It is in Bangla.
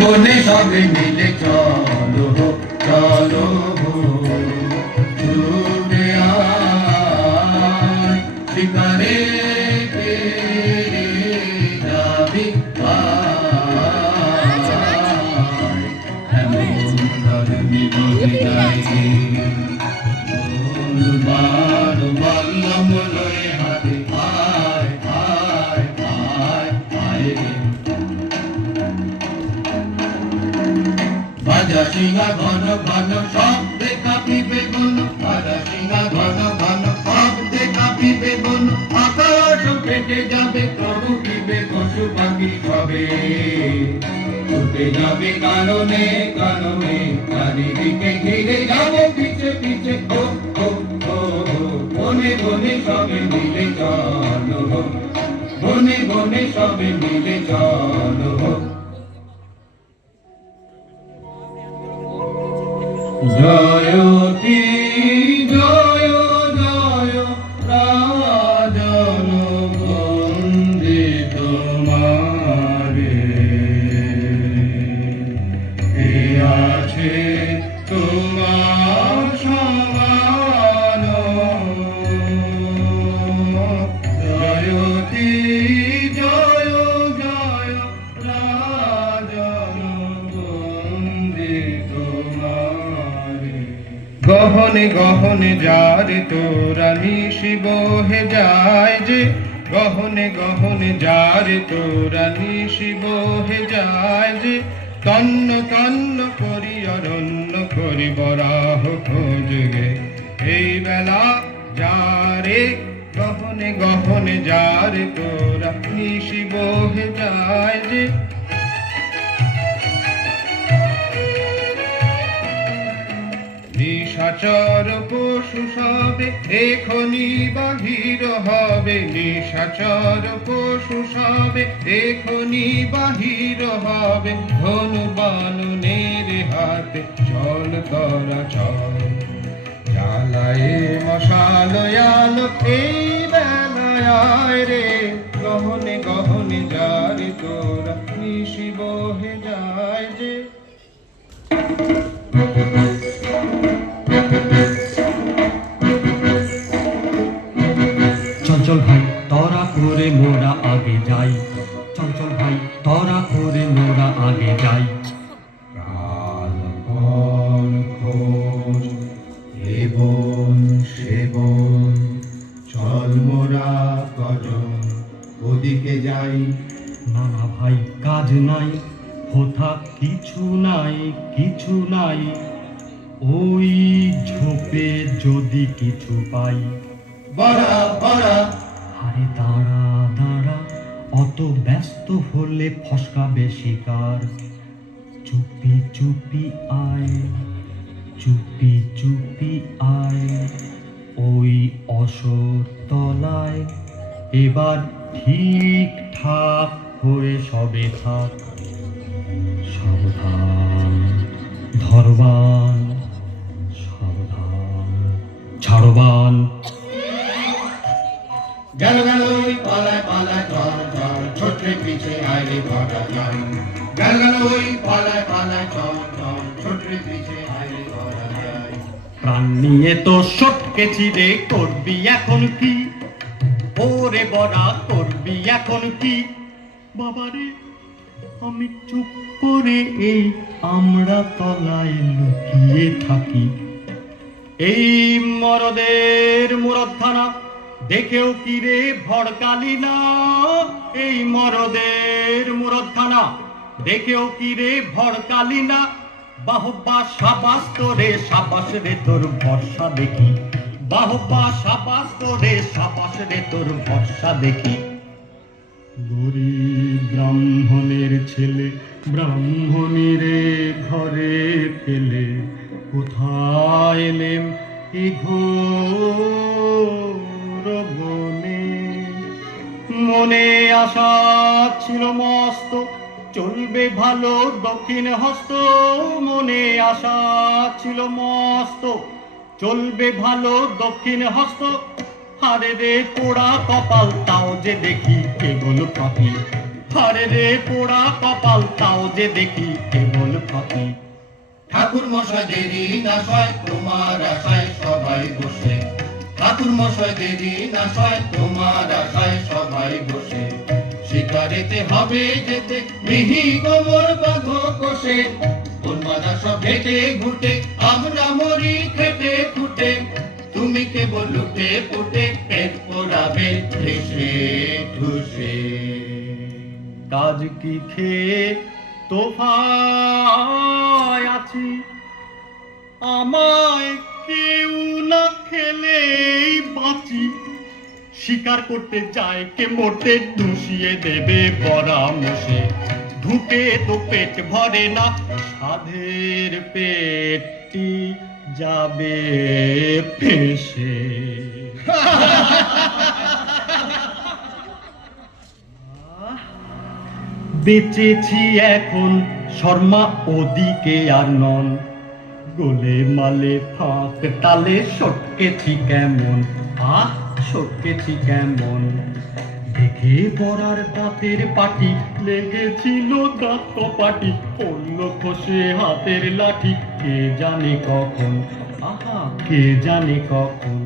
বনে সবে মিলে চলো চলো ঘুরে আয় শিকারে যাবি এমন ধরনি বলে যাই বারো বল্লম লয়ে হাতে আয় আয় আয় আয় বাজা সিংহা ঘন ঘন শব্দে কাঁপিবে বন বাজা সিংহা ঘন ঘন শব্দে কাঁপিবে বন আকাশ ফেটে যাবে প্রভুকিবে পশু পাখি সবে ছুটে যাবে কারণে কারণে চারিদিকে ঘিরে যাবে পিছে পিছে ও ও ও বনে বনে সবে মিলে চলো বনে বনে সবে মিলে চলো জয়তি জয় জয় রাজন বন্দে তোমারে এ আছে তোমার সমান জয়তি জয় জয় রাজন বন্দে তোমারে গহনে গহনে যারে তোরা নিশি বহে যায় যে গহনে গহনে যারে তোরা নিশি বহে যায় যে তন্ন তন্ন করি অরণ্য করি বরাহ খোঁজগে এই বেলা যারে গহনে গহনে যারে তোরা নিশি বহে যায় যে নিশাচর পশু সবে এখনি বাহির হবে নিশাচর পশু সবে এখনি বাহির হবে ধনুবাননের হাতে চল তোরা চল জ্বালায়ে মশাল আলো এই বেলায় রে গহনে গহনে যারে তোরা নিশি বহে যায় যে চঞ্চল ভাই তরা করে মোরা আগে যাই চঞ্চল ভাই তরা করে মোরা আগে যাই প্রাণপণ খোঁজ এবন সেবন চল মোরা কজন ওদিকে যাই না না ভাই কাজ নাই হোথা কিছু নাই কিছু নাই ওই ঝোপে যদি কিছু পাই বড়া বড়া আরে দাঁড়া দাঁড়া অত ব্যস্ত হলে ফসকাবে শিকার চুপি চুপি আয় চুপি চুপি আয় ওই অসর তলায় এবার ঠিকঠাক হয়ে সবে থাক সাবধান ধরবান সাবধান ছাড়বান গেল গেল ওই পালায় পালায় চল চল ছোট্রে পিছে আইরে ধরা যাই গেল গেল ওই পালায় পালায় চল চল ছোট্রে পিছে আইরে ধরা যাই প্রাণ নিয়ে তো সটকেছি রে করবি এখন কি ওরে বড়া করবি এখন কি বাবারে আমি চুপ করে এই আমরা তলায় লুকিয়ে থাকি এই মরদের মুরদখানা দেখেও কি রে ভড়কালি না এই মরদের মুরদখানা দেখেও কি রে ভড়কালি না বাহবা সাবাস তোরে সাবাস রে তোর ভরসা দেখি বাহবা সাবাস তোরে সাবাস রে তোর ভরসা দেখি গরিব ব্রাহ্মণের ছেলে ব্রাহ্মণীরে ঘরে ফেলে কোথায় এলেম এ ঘোর বনে মনে আশা ছিল মস্ত চলবে ভালো দক্ষিণ হস্ত মনে আশা ছিল মস্ত চলবে ভালো দক্ষিণ হস্ত হারে রে পোড়া কপাল তাও যে দেখি কেবল পাপি হারে রে পোড়া কপাল, তাও যে দেখি কেবল ফাঁকি। ঠাকুর মশাই দেরি না সয় তোমার আশায় সবাই বসে, ঠাকুর মশাই দেরি না সয় তোমার আশায় সবাই বসে, শিকারেতে হবে যেতে মিহি কোমর বাঁধো কষে, উন্মাদা সব হেঁটে ঘুটে আমরা মরি খেটে খুটে, তুমি কেবল লুটে পুটে পেট পোড়াবে ঠেসে ঠুসে। কাজ কি খেয়ে তোফায় আছি, আমায় কেউ না খেলেই বাঁচি, শিকার করতে যায় কে মরতে ধুষিয়ে দেবে পরামর্শে, ঢুকে তো পেট ভরে না, সাধের পেটটি যাবে ফেসে। বেঁচেছি এখন শর্মা ওদিকে আর নন, গোলে মালে ফাঁক তালে সটকেছি কেমন, সটকেছি কেমন। দেখে পড়ার দাঁতের পাটি লেগেছিল দাঁত কপাটি, পড়লো খসে হাতের লাঠি, কে জানে কখন, কে জানে কখন।